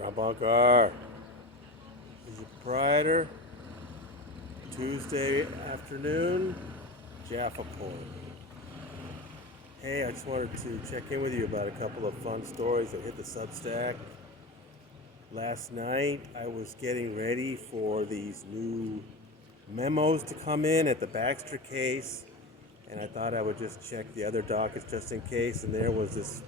Rabankar is the proprietor. Tuesday afternoon, Jaffa Point. Hey, I just wanted to check in with you about a couple of fun stories that hit the Substack. Last night, I was getting ready for these new memos to come in at the Baxter case, and I thought I would just check the other dockets just in case, and there was this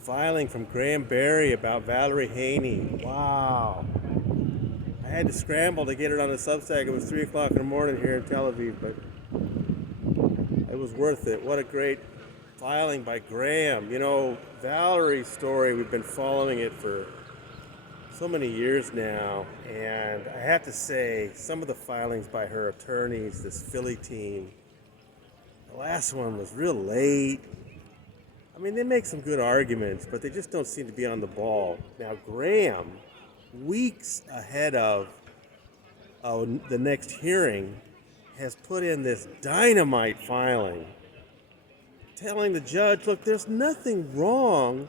filing from Graham Barry about Valerie Haney. Wow. I had to scramble to get it on the Substack. It was 3 o'clock in the morning here in Tel Aviv, but it was worth it. What a great filing by Graham. You know, Valerie's story, we've been following it for so many years now, and I have to say, some of the filings by her attorneys, this Philly team, the last one was real late. I mean, they make some good arguments, but they just don't seem to be on the ball. Now, Graham, weeks ahead of the next hearing, has put in this dynamite filing telling the judge, look, there's nothing wrong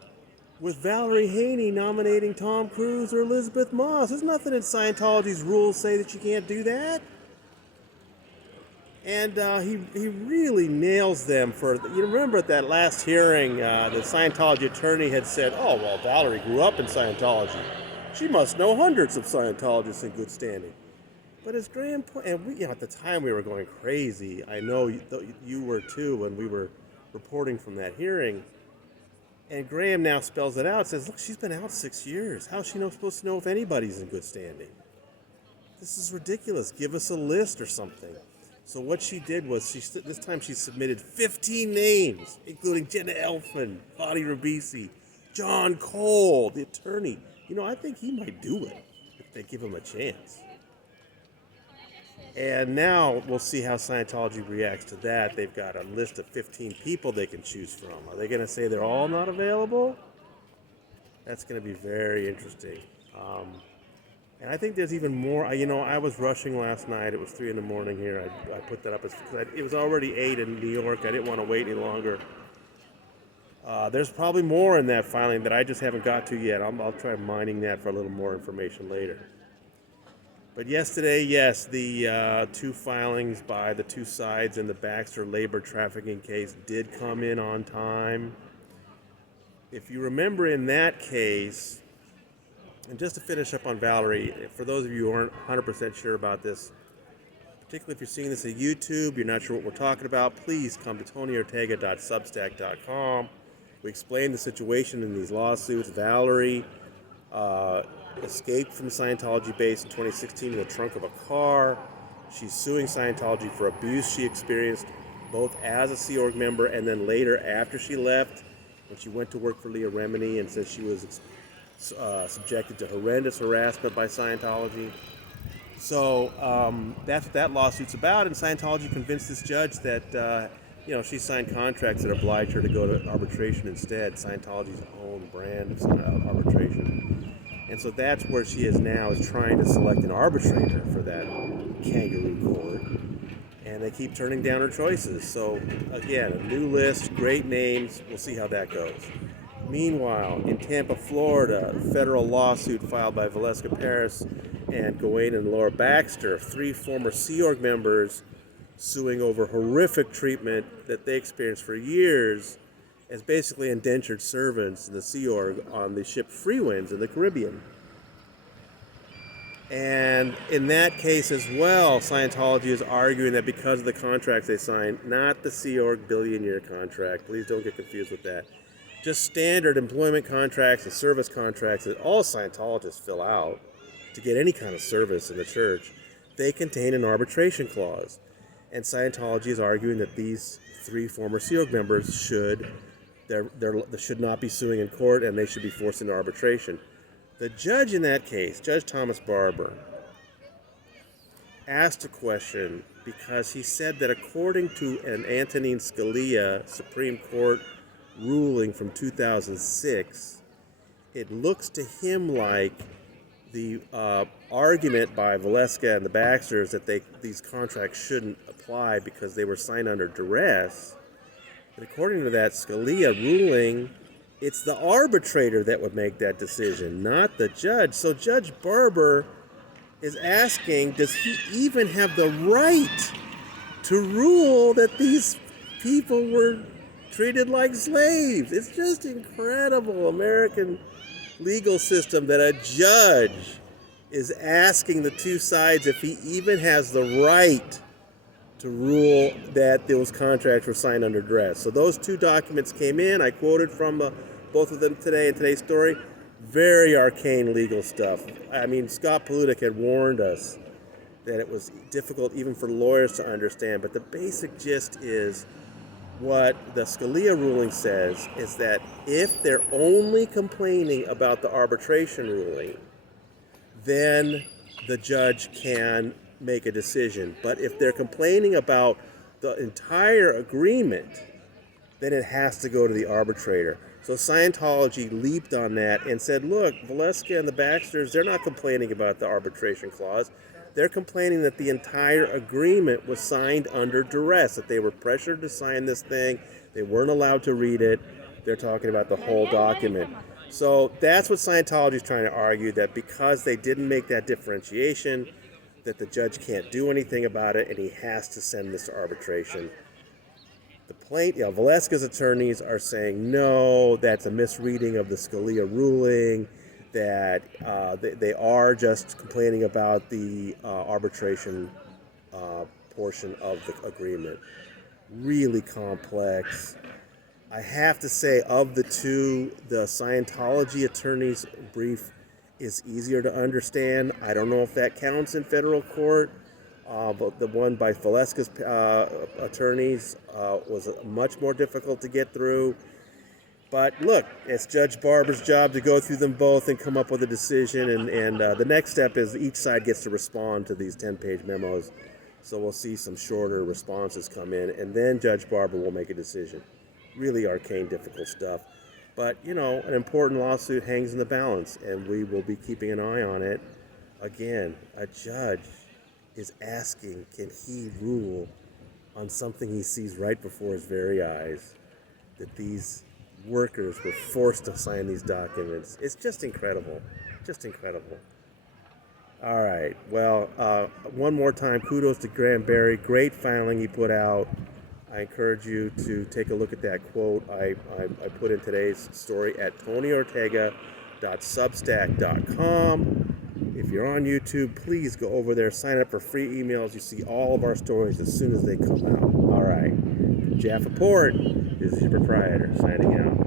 with Valerie Haney nominating Tom Cruise or Elizabeth Moss. There's nothing in Scientology's rules say that you can't do that. And he really nails them for, you remember at that last hearing, the Scientology attorney had said, oh, well, Valerie grew up in Scientology. She must know hundreds of Scientologists in good standing. But as Graham, and we, at the time we were going crazy. I know you were too when we were reporting from that hearing. And Graham now spells it out, says, look, she's been out 6 years. How's she supposed to know if anybody's in good standing? This is ridiculous. Give us a list or something. So what she did was, this time she submitted 15 names, including Jenna Elfman, Bonnie Ribisi, John Cole, the attorney. You know, I think he might do it if they give him a chance. And now we'll see how Scientology reacts to that. They've got a list of 15 people they can choose from. Are they going to say they're all not available? That's going to be very interesting. And I think there's even more. You know, I was rushing last night. It was 3 in the morning here. I put that up. It was already 8 in New York. I didn't want to wait any longer. There's probably more in that filing that I just haven't got to yet. I'll try mining that for a little more information later. But yesterday, yes, the 2 filings by the 2 sides in the Baxter labor trafficking case did come in on time. If you remember in that case, and just to finish up on Valerie, for those of you who aren't 100% sure about this, particularly if you're seeing this on YouTube, you're not sure what we're talking about, please come to tonyortega.substack.com. We explain the situation in these lawsuits. Valerie escaped from Scientology base in 2016 in the trunk of a car. She's suing Scientology for abuse she experienced both as a Sea Org member and then later after she left when she went to work for Leah Remini and said she was subjected to horrendous harassment by Scientology. So that's what that lawsuit's about, and Scientology convinced this judge that she signed contracts that oblige her to go to arbitration instead, Scientology's own brand of arbitration. And so that's where she is now, is trying to select an arbitrator for that kangaroo court. And they keep turning down her choices. So again, a new list, great names. We'll see how that goes. Meanwhile, in Tampa, Florida, a federal lawsuit filed by Valeska Paris and Gawain and Laura Baxter, 3 former Sea Org members, suing over horrific treatment that they experienced for years as basically indentured servants in the Sea Org on the ship Freewinds in the Caribbean. And in that case as well, Scientology is arguing that because of the contracts they signed, not the Sea Org billion-year contract, please don't get confused with that, just standard employment contracts and service contracts that all Scientologists fill out to get any kind of service in the church, they contain an arbitration clause. And Scientology is arguing that these 3 former Sea Org members should not be suing in court, and they should be forced into arbitration. The judge in that case, Judge Thomas Barber, asked a question because he said that according to an Antonin Scalia Supreme Court ruling from 2006, it looks to him like the argument by Valeska and the Baxters that these contracts shouldn't apply because they were signed under duress. And according to that Scalia ruling, it's the arbitrator that would make that decision, not the judge. So Judge Barber is asking, does he even have the right to rule that these people were treated like slaves? It's just incredible, American legal system, that a judge is asking the two sides if he even has the right to rule that those contracts were signed under duress. So those two documents came in. I quoted from both of them today in today's story. Very arcane legal stuff. I mean, Scott Paludic had warned us that it was difficult even for lawyers to understand, but the basic gist is what the Scalia ruling says is that if they're only complaining about the arbitration ruling, then the judge can make a decision. But if they're complaining about the entire agreement, then it has to go to the arbitrator. So Scientology leaped on that and said, look, Valeska and the Baxters, they're not complaining about the arbitration clause. They're complaining that the entire agreement was signed under duress, that they were pressured to sign this thing. They weren't allowed to read it. They're talking about the whole document. So that's what Scientology is trying to argue, that because they didn't make that differentiation, that the judge can't do anything about it and he has to send this to arbitration. Valeska's attorneys are saying, no, that's a misreading of the Scalia ruling, that they are just complaining about the arbitration portion of the agreement. Really complex. I have to say, of the two, the Scientology attorney's brief is easier to understand. I don't know if that counts in federal court, but the one by Valeska's attorneys was much more difficult to get through. But look, it's Judge Barber's job to go through them both and come up with a decision. And the next step is each side gets to respond to these 10-page memos. So we'll see some shorter responses come in, and then Judge Barber will make a decision. Really arcane, difficult stuff. But, you know, an important lawsuit hangs in the balance, and we will be keeping an eye on it. Again, a judge is asking, can he rule on something he sees right before his very eyes, that these workers were forced to sign these documents? It's just incredible. Just incredible. All right. Well, one more time, kudos to Graham Barry. Great filing he put out. I encourage you to take a look at that quote I put in today's story at tonyortega.substack.com. If you're on YouTube, please go over there, sign up for free emails. You see all of our stories as soon as they come out. All right. Jeff Laporte is your proprietor, signing out.